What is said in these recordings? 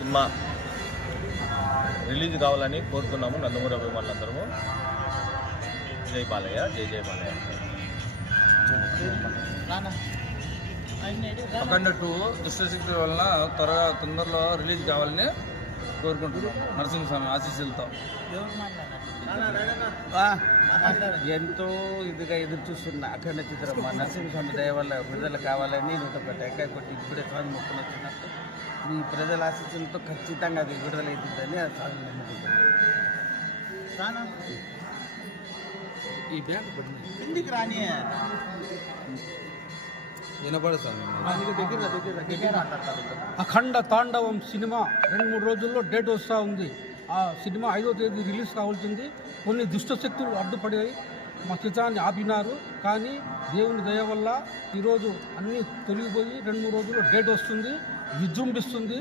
Cinema release కావాలని కోరుతున్నాము. నందమూరి అభిమానులందరము. జై బాలయ్య, జై జై బాలయ్య. అఖండ 2 దుష్టశక్తి వలన తొందరలో రిలీజ్ కావాలని కోరుకుంటున్నాం. నరసింహస్వామి ఆశీస్సులతో ఎంతో ఇదిగా ఎదురు చూస్తున్న అఖండ చిత్రం మా నరసింహస్వామి దయ వల్ల విడుదల కావాలని 101 టెంకాయ కొట్టి ఇప్పుడే స్వామి మొక్కులు వచ్చినట్టు మీ ప్రజల ఆశీస్సులతో ఖచ్చితంగా అది విడుదల అవుతుందని అది స్వామి నమ్ముకుంటాను. ఈ బ్యాంక్ ఇంటికి రాని అఖండ తాండవం సినిమా 2-3 రోజుల్లో డేట్ వస్తూ ఉంది. ఆ సినిమా 5వ తేదీ రిలీజ్ కావాల్సింది. కొన్ని దుష్టశక్తులు అడ్డుపడాయి, మా చిత్రాన్ని ఆపినారు. కానీ దేవుని దయ వల్ల ఈరోజు అన్నీ తొలగిపోయి 2-3 రోజుల్లో డేట్ వస్తుంది, విజృంభిస్తుంది.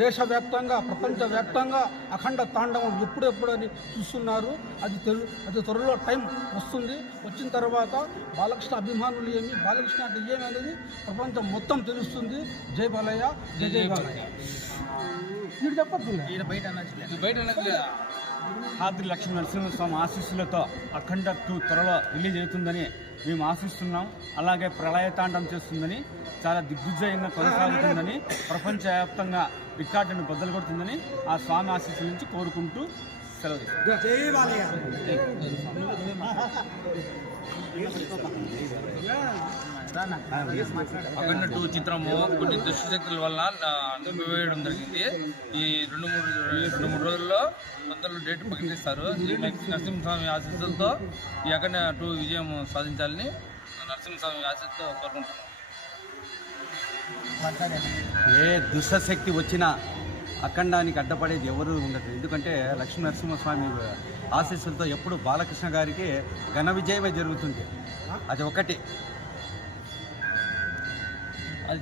దేశవ్యాప్తంగా ప్రపంచవ్యాప్తంగా అఖండ తాండవం ఎప్పుడెప్పుడని చూస్తున్నారు. అది త్వరలో టైం వస్తుంది. వచ్చిన తర్వాత బాలకృష్ణ అభిమానులు ఏమి, బాలకృష్ణ అంటే ఏమి అనేది ప్రపంచం మొత్తం తెలుస్తుంది. జై బాలయ్య, జై జై బాలయ్య. మీరు చెప్పద్దు బయట ఆది లక్ష్మీ నరసింహస్వామి ఆశీస్సులతో అఖండ 2 త్వరలో రిలీజ్ అవుతుందని మేము ఆశిస్తున్నాం. అలాగే ప్రళయతాండం చేస్తుందని, చాలా దిగ్విజయంగా కొనసాగుతుందని, ప్రపంచవ్యాప్తంగా రికార్డును బద్దలు కొడుతుందని ఆ స్వామి ఆశీస్సుల నుంచి కోరుకుంటూ సెలవు అఖండ 2 చిత్రము కొన్ని దుష్టశక్తుల వల్ల నిలిపివేయడం జరిగింది. ఈ 2-3 రోజుల్లో తొందరలో డేట్ ప్రకటిస్తారు. నరసింహస్వామి ఆశీస్సులతో ఈ అఖండ 2 విజయం సాధించాలని నరసింహస్వామి ఆశీస్సులతో కోరుకుంటున్నాం. ఏ దుష్టశక్తి వచ్చినా అఖండానికి అడ్డపడేది ఎవరు ఉండదు. ఎందుకంటే లక్ష్మీ నరసింహస్వామి ఆశీస్సులతో ఎప్పుడు బాలకృష్ణ గారికి ఘన విజయమే జరుగుతుంది. అది ఒకటి. అది